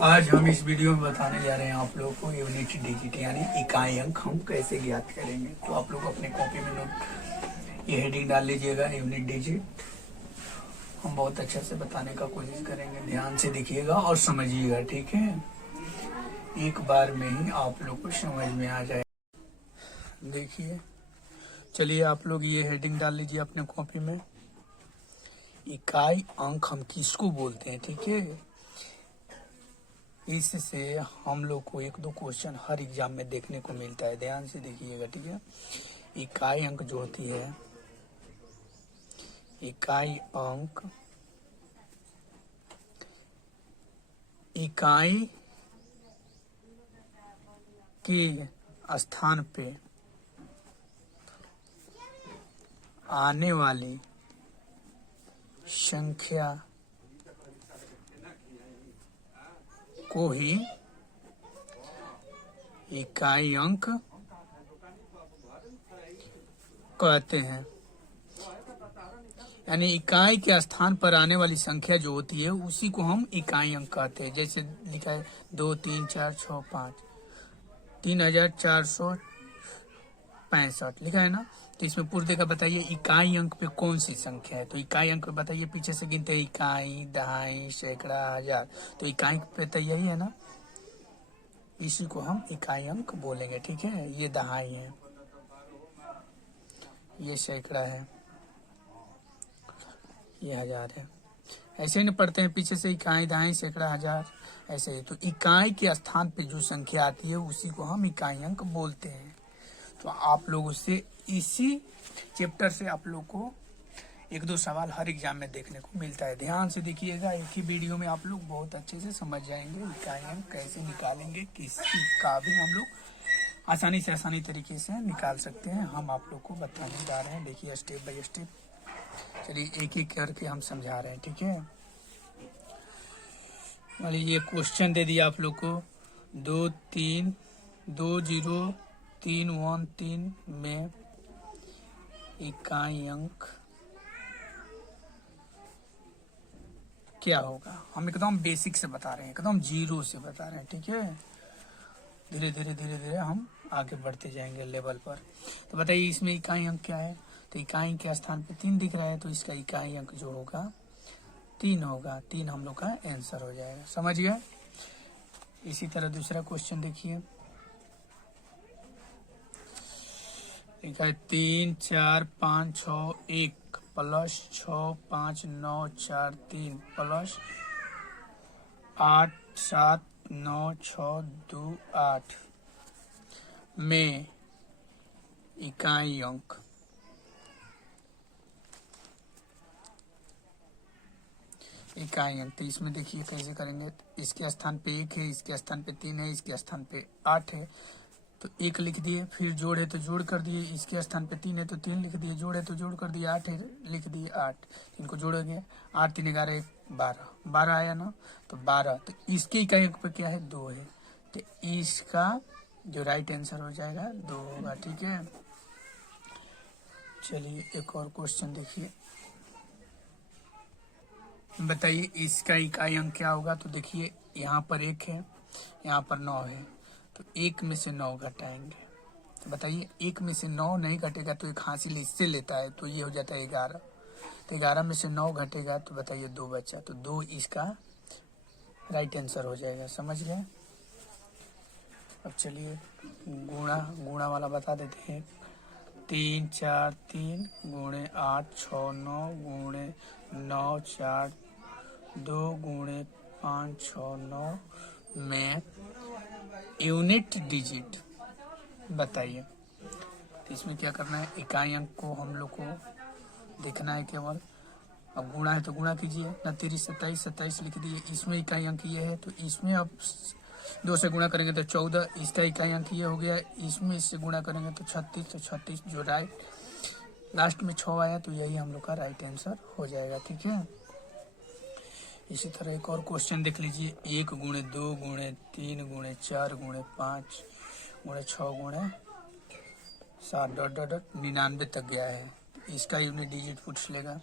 आज हम इस वीडियो में बताने जा रहे हैं आप लोगों को यूनिट डिजिट यानी इकाई अंक हम कैसे ज्ञात करेंगे। तो आप लोग अपने कॉपी में नोट ये हेडिंग डाल लीजिएगा, यूनिट डिजिट। हम बहुत अच्छा से बताने का कोशिश करेंगे, ध्यान से देखिएगा और समझिएगा, ठीक है। एक बार में ही आप लोग को समझ में आ जाए। देखिए, चलिए आप लोग ये हेडिंग डाल लीजिए अपने कॉपी में। इकाई अंक हम किसको बोलते हैं, ठीक है। इससे हम लोग को एक दो क्वेश्चन हर एग्जाम में देखने को मिलता है, ध्यान से देखिएगा, ठीक है। इकाई अंक जो होती है, इकाई अंक इकाई के स्थान पे आने वाली संख्या को ही इकाई अंक कहते हैं। यानी इकाई के स्थान पर आने वाली संख्या जो होती है उसी को हम इकाई अंक कहते हैं। जैसे लिखा है 2, 3, 4, 6, 5, 3465 लिखा है ना। तो इसमें पूर्व का बताइए इकाई अंक पे कौन सी संख्या है। तो इकाई अंक पे बताइए, पीछे से गिनते हैं इकाई, दहाई, सैकड़ा, हजार। तो इकाई पे तो यही है ना, इसी को हम इकाई अंक बोलेंगे, ठीक है। ये दहाई है, ये सैकड़ा है, ये हजार है। ऐसे ही नहीं पढ़ते हैं, पीछे से इकाई, दहाई, सैकड़ा, हजार, ऐसे ही। तो इकाई के स्थान पे जो संख्या आती है उसी को हम इकाई अंक बोलते हैं। तो आप लोग उससे इसी चैप्टर से आप लोग को एक दो सवाल हर एग्जाम में देखने को मिलता है। ध्यान से देखिएगा, एक ही वीडियो में आप लोग बहुत अच्छे से समझ जाएंगे इकाई अंक कैसे निकालेंगे, किसी का भी हम लोग आसानी तरीके से निकाल सकते हैं। हम आप लोग को बताने जा रहे हैं, देखिए स्टेप बाय स्टेप। चलिए एक एक करके हम समझा रहे हैं, ठीक है। वाली ये क्वेश्चन दे दिया आप लोग को, 2-3-2-0-3-1-3 में इकाई अंक क्या होगा। हम एकदम बेसिक से बता रहे हैं, एकदम जीरो से बता रहे हैं, ठीक है। धीरे धीरे हम आगे बढ़ते जाएंगे लेवल पर। तो बताइए इसमें इकाई अंक क्या है। तो इकाई के स्थान पे 3 दिख रहा है, तो इसका इकाई अंक जो होगा 3 होगा। 3 हम लोग का आंसर हो जाएगा, समझ गए। इसी तरह दूसरा क्वेश्चन देखिए, लिखा है 3, 4, 5, 6, 1 प्लस 6, 5, 9, 4, 3 प्लस 8, 7, 9, 6, 2, 8 में इकाई अंक तो इसमें देखिए कैसे करेंगे। इसके स्थान पे 1 है, इसके स्थान पे 3 है, इसके स्थान पे 8 है, तो 1 लिख दिए। फिर जोड़ है तो जोड़ कर दिए, इसके स्थान पे 3 है तो 3 लिख दिए, जोड़ है तो जोड़ कर दिए, 8 है लिख दिए 8, इनको जोड़ेंगे। 8, 3, 11, 12 आया ना। तो 12, तो इसके इकाई अंक पे क्या है, 2 है। तो इसका जो राइट आंसर हो जाएगा 2 होगा, ठीक है। चलिए एक और क्वेश्चन देखिए, बताइए इसका इकाई अंक क्या होगा। तो देखिए यहाँ पर 1 है, यहाँ पर 9 है, तो 1 में से 9 घटाएंगे। तो बताइए 1 में से 9 नहीं घटेगा तो एक हासिल इससे लेता है, तो ये हो जाता है 11। तो 11 में से 9 घटेगा तो बताइए 2 बचा, तो 2 इसका राइट आंसर हो जाएगा, समझ गए। अब चलिए गुणा वाला बता देते हैं। 3, 4, 3 गुणे 8, 6, 9 गुणे 9, 4, 2 गुणे 5, 6, 9 में यूनिट डिजिट बताइए। तो इसमें क्या करना है, इकाई अंक को हम लोग को देखना है केवल। अब गुणा है तो गुणा कीजिए, 29, 27, 27 लिख दिए। इसमें इकाई अंक ये है, तो इसमें अब 2 से गुणा करेंगे तो 14, इसका इकाई अंक ये हो गया। इसमें इससे गुणा करेंगे तो 36, तो 36 जो राइट लास्ट में 6 आया, तो यही हम लोग का राइट आंसर हो जाएगा, ठीक है। इसी तरह एक और क्वेश्चन देख लीजिए, 1 गुणे 2 गुणे 3 गुणे 4 गुणे 5 गुणे 6 गुणे 7 डॉट 99 तक गया है। इसका यूनिट डिजिट पूछ लेगा।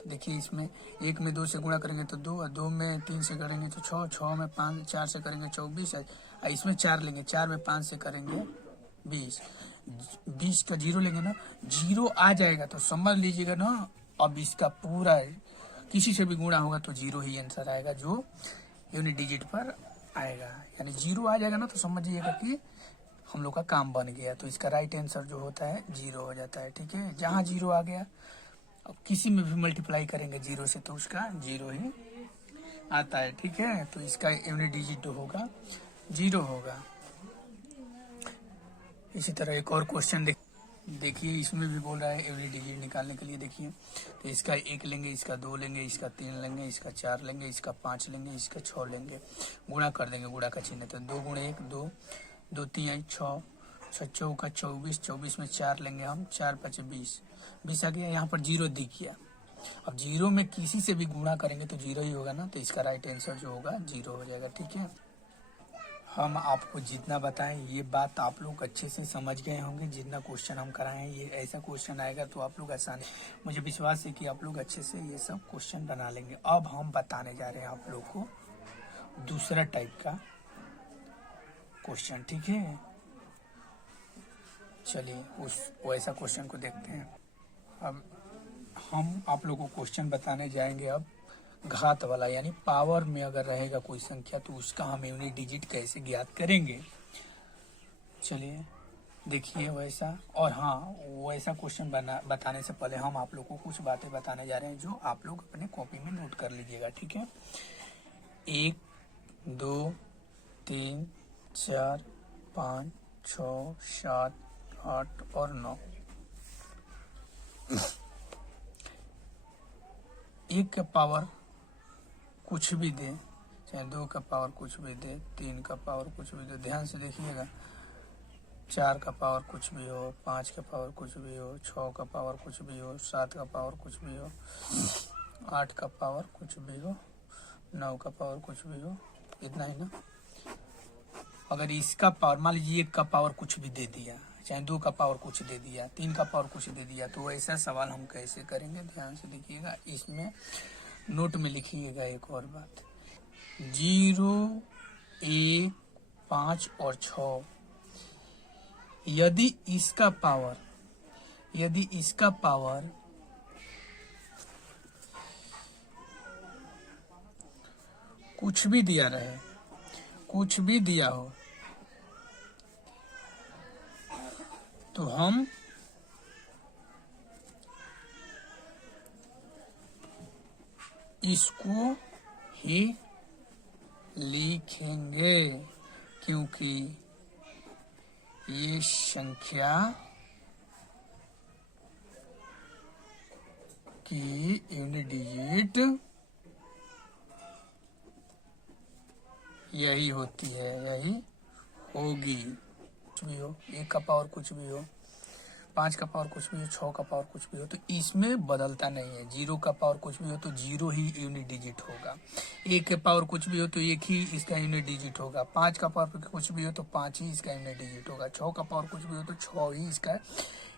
तो देखिए इसमें 1 में 2 से गुणा करेंगे तो 2, 2 में 3 से करेंगे तो 6, 6 में 5, 4 से करेंगे 24, इसमें 4 लेंगे, 4 में 5 से करेंगे 20, 20 का जीरो लेंगे ना, जीरो आ जाएगा तो समझ लीजिएगा ना। अब इसका पूरा किसी से भी गुणा होगा तो जीरो ही आंसर आएगा जो यूनिट डिजिट पर आएगा, यानी जीरो आ जाएगा ना तो समझिएगा कि हम लोग का काम बन गया। तो इसका राइट आंसर जो होता है जीरो हो जाता है। ठीक है, जहाँ जीरो आ गया अब किसी में भी मल्टीप्लाई करेंगे जीरो से तो उसका जीरो ही आता है। ठीक है, तो इसका यूनिट डिजिट जो होगा जीरो होगा। इसी तरह एक और क्वेश्चन देखिए, इसमें भी बोल रहा है यूनिट डिजिट निकालने के लिए। देखिए तो इसका 1 लेंगे, इसका 2 लेंगे, इसका 3 लेंगे, इसका 4 लेंगे, इसका 5 लेंगे, इसका 6 लेंगे, गुणा कर देंगे, गुणा का चिन्ह तो 2 गुणे 1 2, 2 3 6, 6 चौका 24, 24 में 4 लेंगे हम, 4 5 20, 20 आ गया। यहाँ पर जीरो दिख गया। अब जीरो में किसी से भी गुणा करेंगे तो जीरो ही होगा ना, तो इसका राइट आंसर जो होगा जीरो हो जाएगा। ठीक है, हम आपको जितना बताएं ये बात आप लोग अच्छे से समझ गए होंगे। जितना क्वेश्चन हम कराएं ये ऐसा क्वेश्चन आएगा तो आप लोग आसानी, मुझे विश्वास है कि आप लोग अच्छे से ये सब क्वेश्चन बना लेंगे। अब हम बताने जा रहे हैं आप लोग को दूसरा टाइप का क्वेश्चन। ठीक है, चलिए उस वैसा क्वेश्चन को देखते हैं। अब हम आप लोगों को क्वेश्चन बताने जाएंगे अब घात वाला, यानी पावर में अगर रहेगा कोई संख्या तो उसका हम यूनिट डिजिट कैसे ज्ञात करेंगे। चलिए देखिए वैसा। और हाँ, वैसा क्वेश्चन बताने से पहले हम आप लोग को कुछ बातें बताने जा रहे हैं जो आप लोग अपने कॉपी में नोट कर लीजिएगा। ठीक है, 1 2 3 4 5 6 7 8 और 9। 1 का पावर कुछ भी दे, चाहे 2 का पावर कुछ भी दे, 3 का पावर कुछ भी दे, ध्यान से देखिएगा, 4 का पावर कुछ भी हो, 5 का पावर कुछ भी हो, 6 का पावर कुछ भी हो, 7 का पावर कुछ भी हो, 8 का पावर कुछ भी हो, 9 का पावर कुछ भी हो, इतना ही ना। अगर इसका पावर मान लीजिए 1 का पावर कुछ भी दे दिया, चाहे 2 का पावर कुछ दे दिया, 3 का पावर कुछ दे दिया, तो ऐसा सवाल हम कैसे करेंगे, ध्यान से देखिएगा। इसमें नोट में लिखिएगा एक और बात, 0 1 5 और 6, यदि इसका पावर कुछ भी दिया रहे, कुछ भी दिया हो, तो हम इसको ही लिखेंगे, क्योंकि ये संख्या की यूनिट डिजिट यही होती है, यही होगी। कुछ भी हो, 1 का पावर कुछ भी हो, 5 का पावर कुछ भी हो, 6 का पावर कुछ भी हो, तो इसमें बदलता नहीं है। 0 का पावर कुछ भी हो तो 0 ही यूनिट डिजिट होगा, 1 के पावर कुछ भी हो तो 1 ही इसका यूनिट डिजिट होगा, 5 का पावर कुछ भी हो तो 5 ही इसका यूनिट डिजिट होगा, 6 का पावर कुछ भी हो तो 6 ही इसका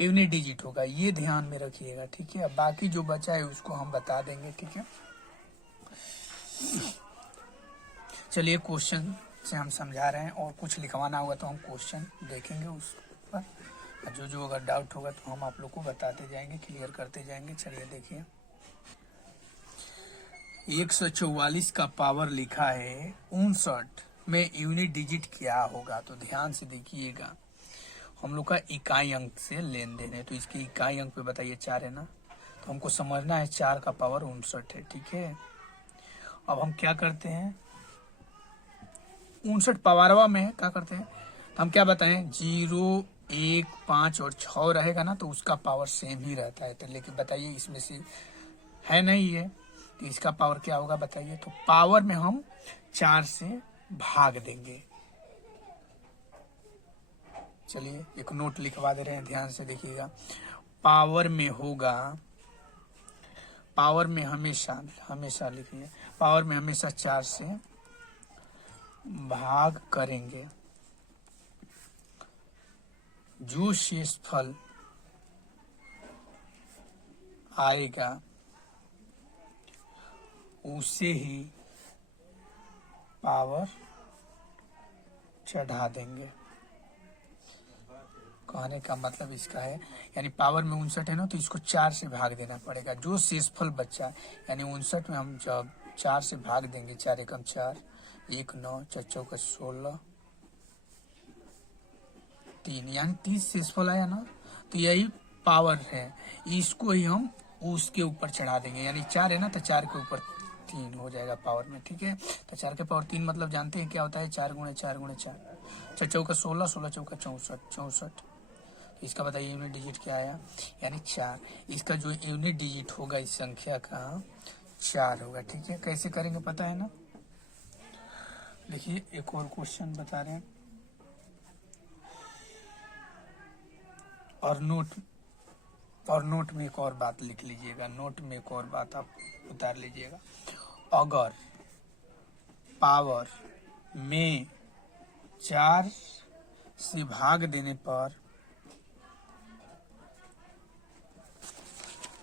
यूनिट डिजिट होगा। ये ध्यान में रखिएगा। ठीक है, बाकी जो बचा है उसको हम बता देंगे। ठीक है, चलिए क्वेश्चन से हम समझा रहे हैं, और कुछ लिखवाना होगा तो हम क्वेश्चन देखेंगे उस पर, जो अगर डाउट होगा तो हम आप लोग को बताते जाएंगे, क्लियर करते जाएंगे। चलिए देखिए, 144 का पावर लिखा है 59 में यूनिट डिजिट क्या होगा। तो ध्यान से देखिएगा, हम लोग का इकाई अंक से लेन देन है, तो इसकी इकाई अंक पे बताइए 4 है ना, तो हमको समझना है 4 का पावर 59 है। ठीक है, अब हम क्या करते हैं, 59 पावरवा में क्या करते हैं, तो हम क्या बताएं, 0 1 5 और 6 रहेगा ना तो उसका पावर सेम ही रहता है। तो लेकिन बताइए इसमें से है नहीं है, तो इसका पावर क्या होगा बताइए। तो पावर में हम 4 से भाग देंगे। चलिए एक नोट लिखवा दे रहे हैं, ध्यान से देखिएगा। पावर में होगा, पावर में हमेशा लिखिए, पावर में हमेशा 4 से भाग करेंगे, जो शेषफल आएगा उसे ही पावर चढ़ा देंगे। कहने का मतलब इसका है, यानी पावर में 59 है ना, तो इसको 4 से भाग देना पड़ेगा। जो शेषफल बच्चा यानी 59 में हम जब 4 से भाग देंगे, 4 एकम 4, 1 9, 4 चौका 16, 3 यानी 30 शेषफल आया ना, तो यही पावर है। इसको ही हम उसके ऊपर चढ़ा देंगे, यानी 4 है ना, तो 4 के ऊपर 3 हो जाएगा पावर में। ठीक है, तो 4 के पावर 3 मतलब जानते हैं क्या होता है, 4 गुणे 4 गुणे 4, 4 चौका 16, 16 चौका 64, 64। इसका बताइए यूनिट डिजिट क्या आया, यानी 4। इसका जो यूनिट डिजिट होगा इस संख्या का 4 होगा। ठीक है, कैसे करेंगे पता है ना। देखिए एक और क्वेश्चन बता रहे हैं, और नोट में एक और बात लिख लीजिएगा, नोट में एक और बात आप उतार लीजिएगा। अगर पावर में 4 से भाग देने पर,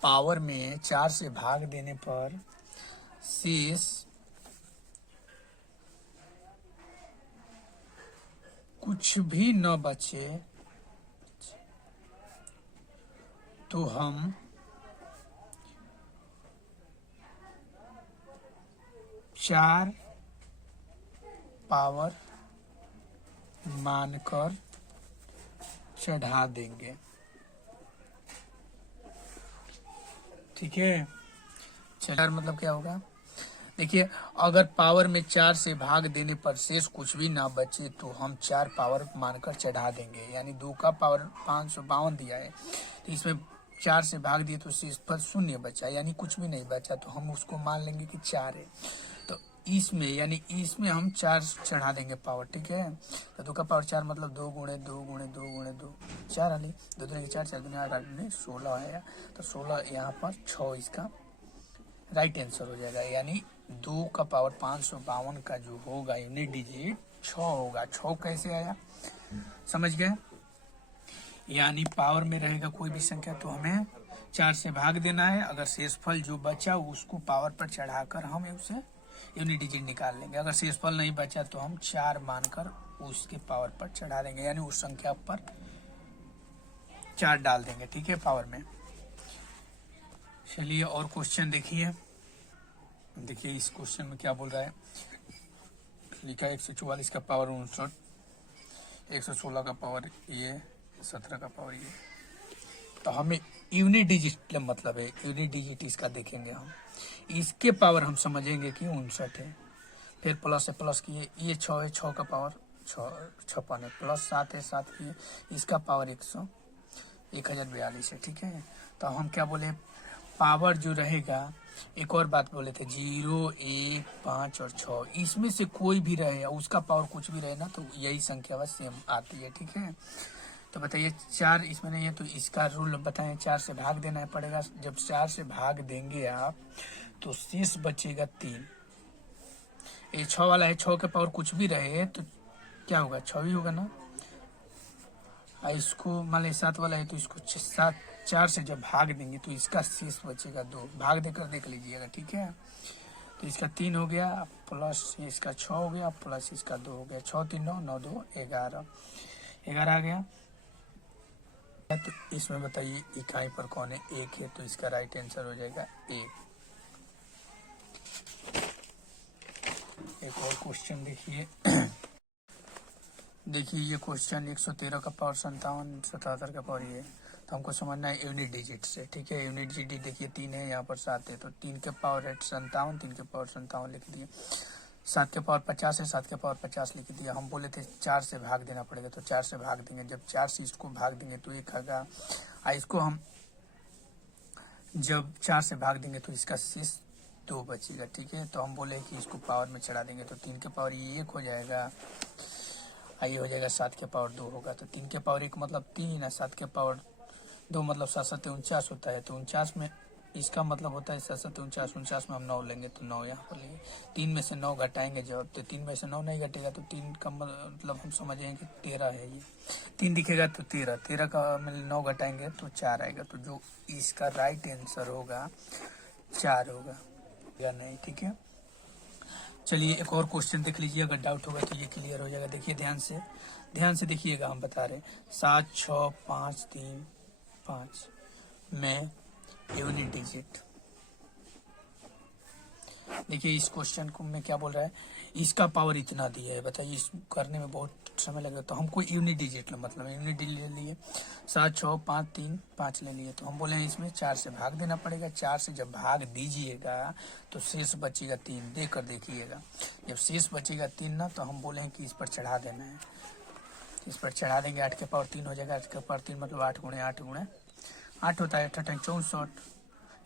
पावर में 4 से भाग देने पर शेष कुछ भी न बचे, तो हम 4 पावर मानकर चढ़ा देंगे। ठीक है, 4 मतलब क्या होगा, देखिए अगर पावर में 4 से भाग देने पर शेष कुछ भी ना बचे, तो हम 4 पावर मानकर चढ़ा देंगे। यानी 2 का पावर 552 दिया है, तो इसमें 4 से भाग दिए तो शेष पर 0 बचा, यानी कुछ भी नहीं बचा, तो हम उसको मान लेंगे कि 4 है। तो इसमें यानी इसमें हम 4 चढ़ा देंगे पावर। ठीक है, तो 2 का पावर 4 मतलब 2 गुणे 2 गुणे 2 गुणे 2, 4 आली, 2 दूनी 4, 4 दूनी 8, 8 दूनी 16 है, तो 16 यहाँ पर 6 इसका राइट आंसर हो जाएगा। यानी 2 का पावर 552 का जो होगा यूनिट डिजिट 6 होगा। 6 कैसे आया, समझ गए। यानी पावर में रहेगा कोई भी संख्या तो हमें 4 से भाग देना है, अगर शेषफल जो बचा उसको पावर पर चढ़ाकर हम उसे यूनिट डिजिट निकाल लेंगे। अगर शेषफल नहीं बचा तो हम 4 मानकर उसके पावर पर चढ़ा देंगे, यानी उस संख्या पर 4 डाल देंगे। ठीक है, पावर में। चलिए और क्वेश्चन देखिए। देखिए इस क्वेश्चन में क्या बोल रहा है, लिखा है 144 का पावर 59, 116 का पावर ये, 17 का पावर ये। तो हमें यूनिट डिजिट मतलब है, यूनिट डिजिट इसका देखेंगे हम, इसके पावर हम समझेंगे कि 59 है, फिर प्लस है, प्लस की ये 6 है, 6 का पावर 56 है, प्लस 7 है, 7 की इसका पावर 1042 है। ठीक है, तो हम क्या बोले, पावर जो रहेगा, एक और बात बोले थे 0 1 5 और 6, इसमें से कोई भी रहे उसका पावर कुछ भी रहे ना, तो यही संख्या बस सेम आती है। ठीक है, तो बताइए 4 इसमें नहीं है, तो इसका रूल बताएं, 4 से भाग देना पड़ेगा। जब 4 से भाग देंगे आप तो शेष बचेगा 3। ये 6 वाला है, 6 के पावर कुछ भी रहे तो क्या होगा, 6 ही होगा ना। इसको मान लीजिए 7 वाला है, तो इसको 4 से जब भाग देंगे तो इसका शेष बचेगा 2, भाग देकर देख लीजिएगा। ठीक है, तो इसका 3 हो गया, प्लस इसका 6 हो गया, प्लस इसका 2 हो गया, 6 3 9 9 2 11, 11 आ गया। तो इसमें बताइए इकाई पर कौन है, 1 है, तो इसका राइट आंसर हो जाएगा 1। एक और क्वेश्चन देखिए। देखिए ये क्वेश्चन 113 का पावर 57, 77 का पावर ये, तो हमको समझना है यूनिट डिजिट से। ठीक है, यूनिट डिजिट देखिए 3 है, यहाँ पर 7 है, तो 3 के पावर है 57, 3 के पावर 57 लिख दिए, 7 के पावर 50 है, 7 के पावर 50 लिख दिया। हम बोले थे 4 से भाग देना पड़ेगा, तो 4 से भाग देंगे, जब 4 से इसको भाग देंगे तो 1 आएगा, इसको हम जब 4 से भाग देंगे तो इसका शेष 2 बचेगा। ठीक है, तो हम बोले कि इसको पावर में चढ़ा देंगे, तो 3 के पावर ये 1 हो जाएगा, ये हो जाएगा, 7 के पावर 2 होगा, तो 3 के पावर 1 मतलब 3 है, 7 के पावर 2 मतलब 7 7 49 होता है, तो 49 में इसका मतलब होता है 7 7 49, 49 में हम 9 लेंगे, तो 9 यहाँ पर लेंगे, 3 में से 9 घटाएंगे जब, तो 3 में से 9 नहीं घटेगा, तो 3 का मतलब हम समझेंगे कि 13 है, ये 3 दिखेगा तो 13, 13 का 9 घटाएंगे तो 4 आएगा, तो जो इसका राइट आंसर होगा 4 होगा। या नहीं, ठीक है। चलिए एक और क्वेश्चन देख लीजिए, अगर डाउट होगा तो ये क्लियर हो जाएगा। देखिए ध्यान से देखिएगा, हम बता रहे हैं 7 6 5 3 5 में यूनिट डिजिट। देखिए इस क्वेश्चन को में क्या बोल रहा है, इसका पावर इतना दिया है, बताइए इस करने में बहुत समय लगेगा। तो हमको यूनिट डिजिट लो, मतलब यूनिट डिजिट ले लिए 7 6 5 3 5 ले लिए, तो हम बोले इसमें 4 से भाग देना पड़ेगा। 4 से जब भाग दीजिएगा तो शेष बचेगा 3, देख कर देखिएगा। जब शेष बचेगा 3 ना, तो हम बोले कि इस पर चढ़ा देना है, इस पर चढ़ा देंगे, 8 के पावर 3 हो जाएगा। 8 के पावर 3 मतलब 8 गुणे 8 गुणे 8 होता है, 8 64,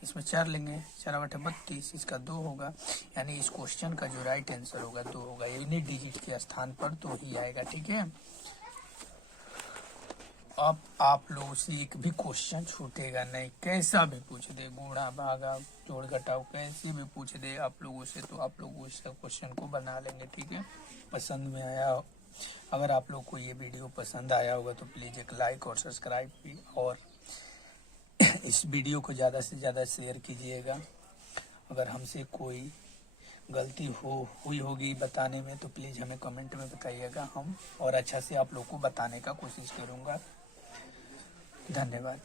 इसमें 4 लेंगे, 4 8 32, इसका 2 होगा। यानी इस क्वेश्चन का जो राइट आंसर होगा 2 होगा, यूनिट डिजिट के स्थान पर 2 ही आएगा, ठीक है। अब आप लोगों से एक भी क्वेश्चन छूटेगा नहीं, कैसा भी पूछ दे, गुणा भागा जोड़ घटाव कैसे भी पूछ दे आप लोगों से, तो आप लोग उस क्वेश्चन को बना लेंगे, ठीक है। पसंद में आया, अगर आप लोग को ये वीडियो पसंद आया होगा तो प्लीज़ एक लाइक और सब्सक्राइब भी, और इस वीडियो को ज़्यादा से ज़्यादा शेयर कीजिएगा। अगर हमसे कोई गलती हुई होगी बताने में तो प्लीज़ हमें कमेंट में बताइएगा, हम और अच्छा से आप लोग को बताने का कोशिश करूँगा। धन्यवाद।